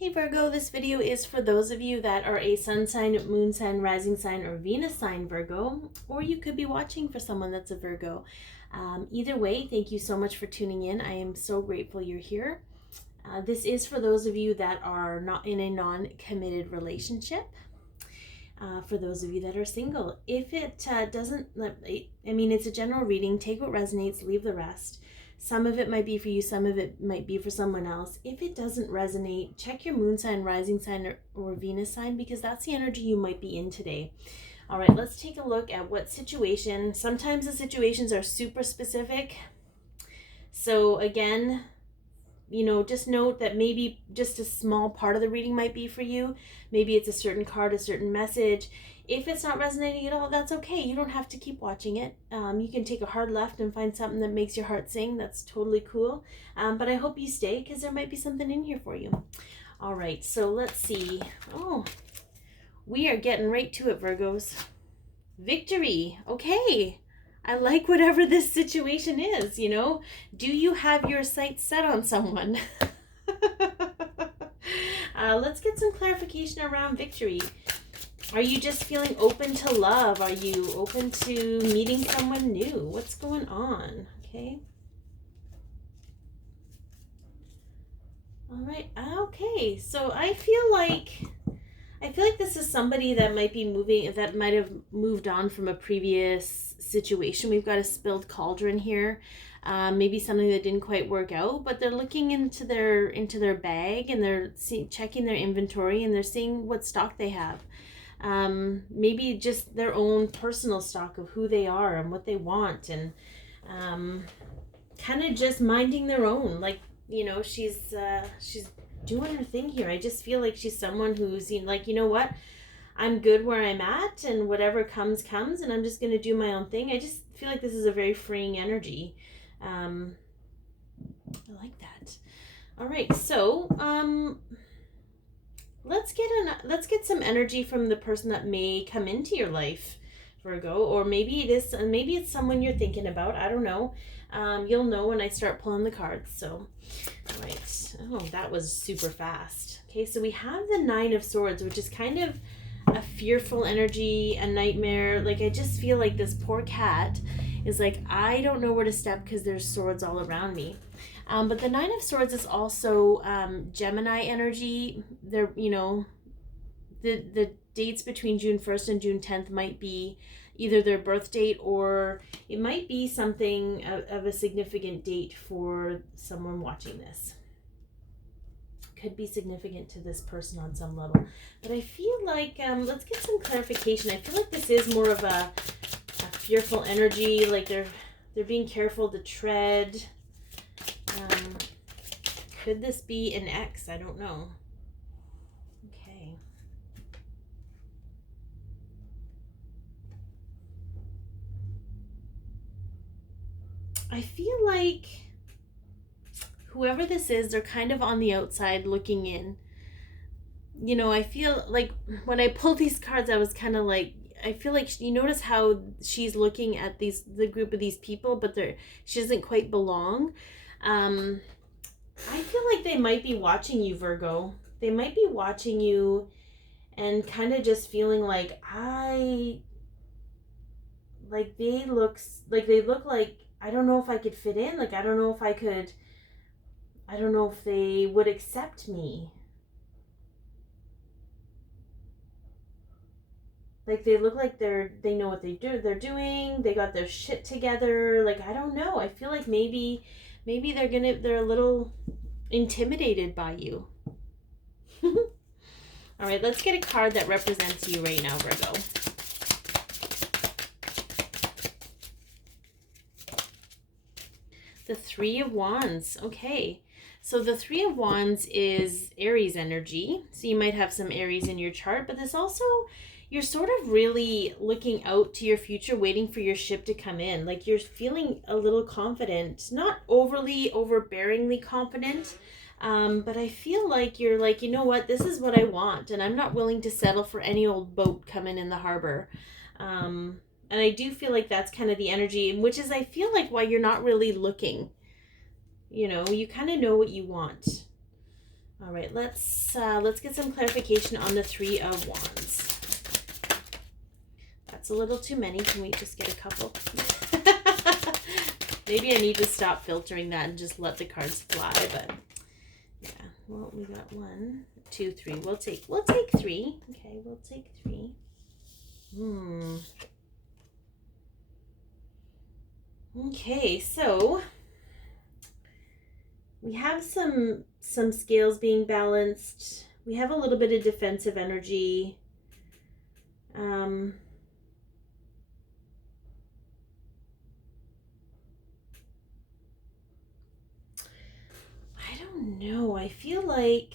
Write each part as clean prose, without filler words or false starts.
Hey Virgo, this video is for those of you that are a sun sign, moon sign, rising sign, or Venus sign Virgo, or you could be watching for someone that's a Virgo. Either way, thank you so much for tuning in. I am so grateful you're here. This is for those of you that are not in a non-committed relationship. For those of you that are single. If it doesn't, it's a general reading. Take what resonates, leave the rest. Some of it might be for you, some of it might be for someone else. If it doesn't resonate, check your moon sign, rising sign, or Venus sign, because that's the energy you might be in today. All right, let's take a look at what situation. Sometimes the situations are super specific. So again, just note that maybe just a small part of the reading might be for you. Maybe it's a certain card, a certain message. If it's not resonating at all, that's okay. You don't have to keep watching it. You can take a hard left and find something that makes your heart sing. That's totally cool. But I hope you stay because there might be something in here for you. All right, so let's see. Oh, we are getting right to it, Virgos. Victory. Okay. I like whatever this situation is, Do you have your sights set on someone? Let's get some clarification around victory. Are you just feeling open to love? Are you open to meeting someone new? What's going on? Okay. All right. Okay. So I feel like this is somebody that might be moving, that might have moved on from a previous situation. We've got a spilled cauldron here. Maybe something that didn't quite work out, but they're looking into their bag and they're checking their inventory and they're seeing what stock they have. Maybe just their own personal stock of who they are and what they want, and kind of just minding their own. Like, she's doing her thing here. I just feel like she's someone who's like, you know what? I'm good where I'm at, and whatever comes, and I'm just going to do my own thing. I just feel like this is a very freeing energy. I like that. All right, so let's get some energy from the person that may come into your life, Virgo, or maybe it's someone you're thinking about. I don't know. You'll know when I start pulling the cards. So, all right. Oh, that was super fast. Okay, so we have the Nine of Swords, which is kind of a fearful energy, a nightmare. Like, I just feel like this poor cat is like, I don't know where to step because there's swords all around me. But the Nine of Swords is also Gemini energy. They're, the dates between June 1st and June 10th might be either their birth date, or it might be something of a significant date for someone watching this. Could be significant to this person on some level. But I feel like, let's get some clarification. I feel like this is more of a fearful energy, like they're being careful to tread. Could this be an ex? I don't know. Okay. I feel like whoever this is, they're kind of on the outside looking in. I feel like when I pulled these cards, I was kind of like, I feel like, you notice how she's looking at the group of these people, but she doesn't quite belong. I feel like they might be watching you, Virgo. They might be watching you and kind of just feeling like, they look like, I don't know if I could fit in. Like, I don't know if they would accept me. Like, they look like they know what they're doing. They got their shit together. Like, I don't know. I feel like maybe they're a little intimidated by you. All right, let's get a card that represents you right now, Virgo. The Three of Wands. Okay. So the Three of Wands is Aries energy. So you might have some Aries in your chart, but this also, you're sort of really looking out to your future, waiting for your ship to come in. Like, you're feeling a little confident, not overbearingly confident, but I feel like you're like, you know what, this is what I want, and I'm not willing to settle for any old boat coming in the harbor. And I do feel like that's kind of the energy, which is, I feel like, why you're not really looking. You kind of know what you want. All right, let's get some clarification on the Three of Wands. That's a little too many. Can we just get a couple? Maybe I need to stop filtering that and just let the cards fly, but yeah. Well, we got 1, 2, 3. We'll take 3. Okay, we'll take 3. Okay, so we have some scales being balanced. We have a little bit of defensive energy. I don't know. I feel like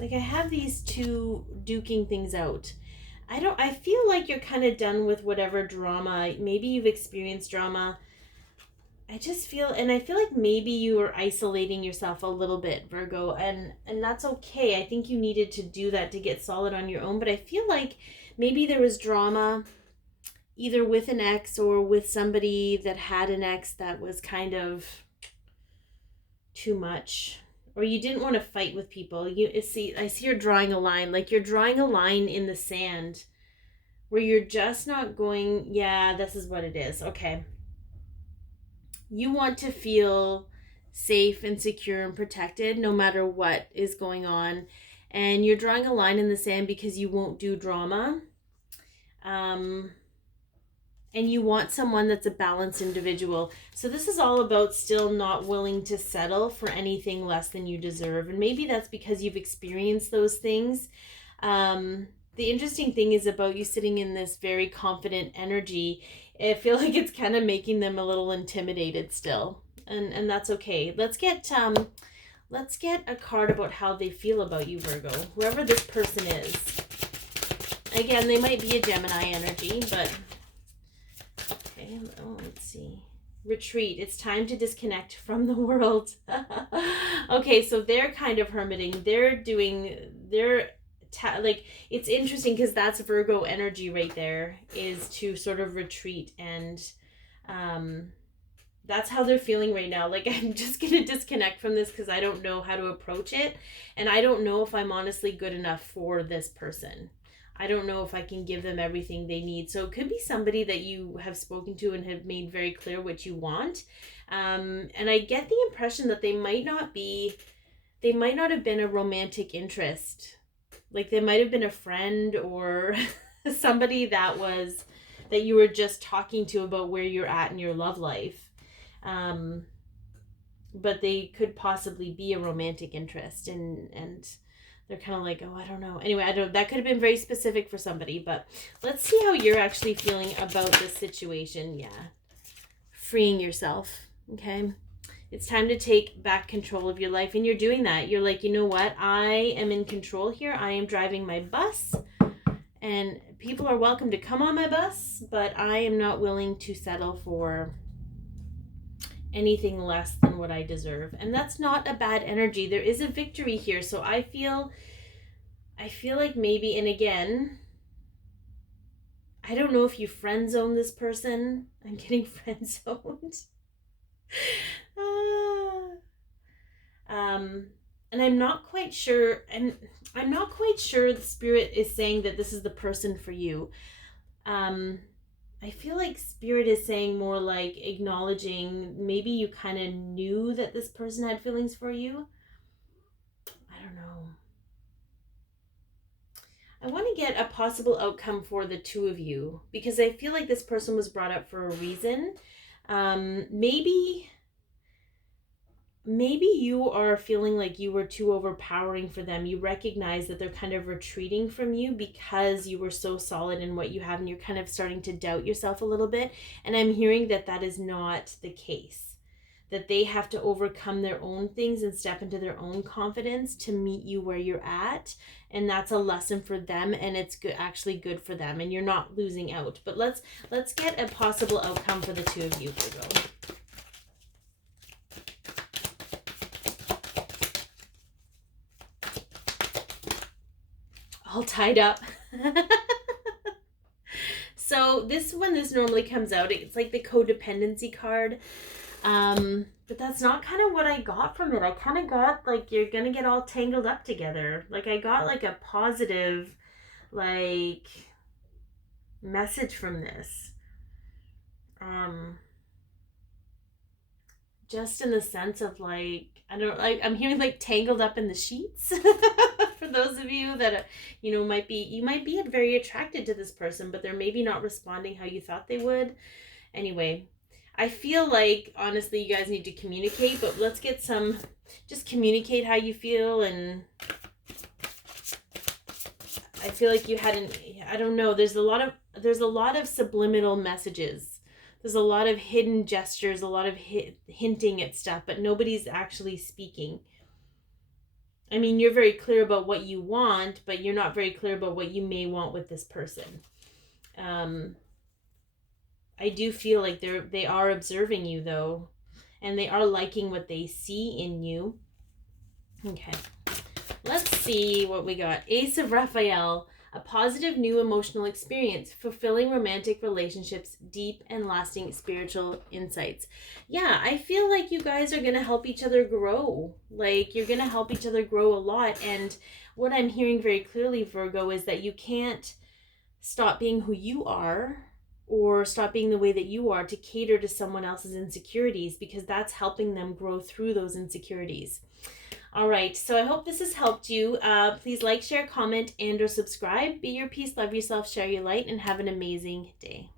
I have these two duking things out. I feel like you're kind of done with whatever drama. Maybe you've experienced drama. I feel like maybe you are isolating yourself a little bit, Virgo, and that's okay. I think you needed to do that to get solid on your own, but I feel like maybe there was drama either with an ex or with somebody that had an ex that was kind of too much, or you didn't want to fight with people. I see you're drawing a line, like you're drawing a line in the sand where you're just not going, yeah, this is what it is. Okay. You want to feel safe and secure and protected no matter what is going on. And you're drawing a line in the sand because you won't do drama. And you want someone that's a balanced individual. So this is all about still not willing to settle for anything less than you deserve. And maybe that's because you've experienced those things. The interesting thing is about you sitting in this very confident energy. I feel like it's kind of making them a little intimidated still. And that's okay. Let's get a card about how they feel about you, Virgo. Whoever this person is. Again, they might be a Gemini energy, but okay, let's see. Retreat. It's time to disconnect from the world. Okay, so they're kind of hermiting. It's interesting because that's Virgo energy right there, is to sort of retreat, and that's how they're feeling right now. Like, I'm just gonna disconnect from this because I don't know how to approach it, and I don't know if I'm honestly good enough for this person. I don't know if I can give them everything they need. So it could be somebody that you have spoken to and have made very clear what you want. And I get the impression that they might not have been a romantic interest. Like, they might have been a friend or somebody that you were just talking to about where you're at in your love life. But they could possibly be a romantic interest, and they're kind of like, oh, I don't know. Anyway, that could have been very specific for somebody, but let's see how you're actually feeling about this situation. Yeah. Freeing yourself. Okay. It's time to take back control of your life, and you're doing that. You're like, you know what? I am in control here. I am driving my bus, and people are welcome to come on my bus, but I am not willing to settle for anything less than what I deserve. And that's not a bad energy. There is a victory here. So I feel like maybe, and again, I don't know if you friend zone this person. I'm getting friend zoned. And I'm not quite sure, the spirit is saying that this is the person for you. I feel like spirit is saying more like acknowledging maybe you kind of knew that this person had feelings for you. I don't know. I want to get a possible outcome for the two of you, because I feel like this person was brought up for a reason. Maybe you are feeling like you were too overpowering for them. You recognize that they're kind of retreating from you because you were so solid in what you have, and you're kind of starting to doubt yourself a little bit. And I'm hearing that is not the case, that they have to overcome their own things and step into their own confidence to meet you where you're at. And that's a lesson for them, and it's actually good for them, and you're not losing out. But let's get a possible outcome for the two of you, Virgo. All tied up. So when this normally comes out, it's like the codependency card. But that's not kind of what I got from it. I kind of got like you're gonna get all tangled up together. Like I got like a positive like message from this. Just in the sense of like I'm hearing like tangled up in the sheets. For those of you that might be very attracted to this person, but they're maybe not responding how you thought they would. Anyway, I feel like honestly you guys need to communicate, but let's get just communicate how you feel. And I feel like I don't know, there's a lot of subliminal messages. There's a lot of hidden gestures, a lot of hinting at stuff, but nobody's actually speaking. I mean, you're very clear about what you want, but you're not very clear about what you may want with this person. I do feel like they are observing you though, and they are liking what they see in you. Okay. Let's see what we got. Ace of Raphael. A positive new emotional experience, fulfilling romantic relationships, deep and lasting spiritual insights. Yeah, I feel like you guys are going to help each other grow. Like, you're going to help each other grow a lot. And what I'm hearing very clearly, Virgo, is that you can't stop being who you are or stop being the way that you are to cater to someone else's insecurities, because that's helping them grow through those insecurities. All right, so I hope this has helped you. Please like, share, comment, and or subscribe. Be your peace, love yourself, share your light, and have an amazing day.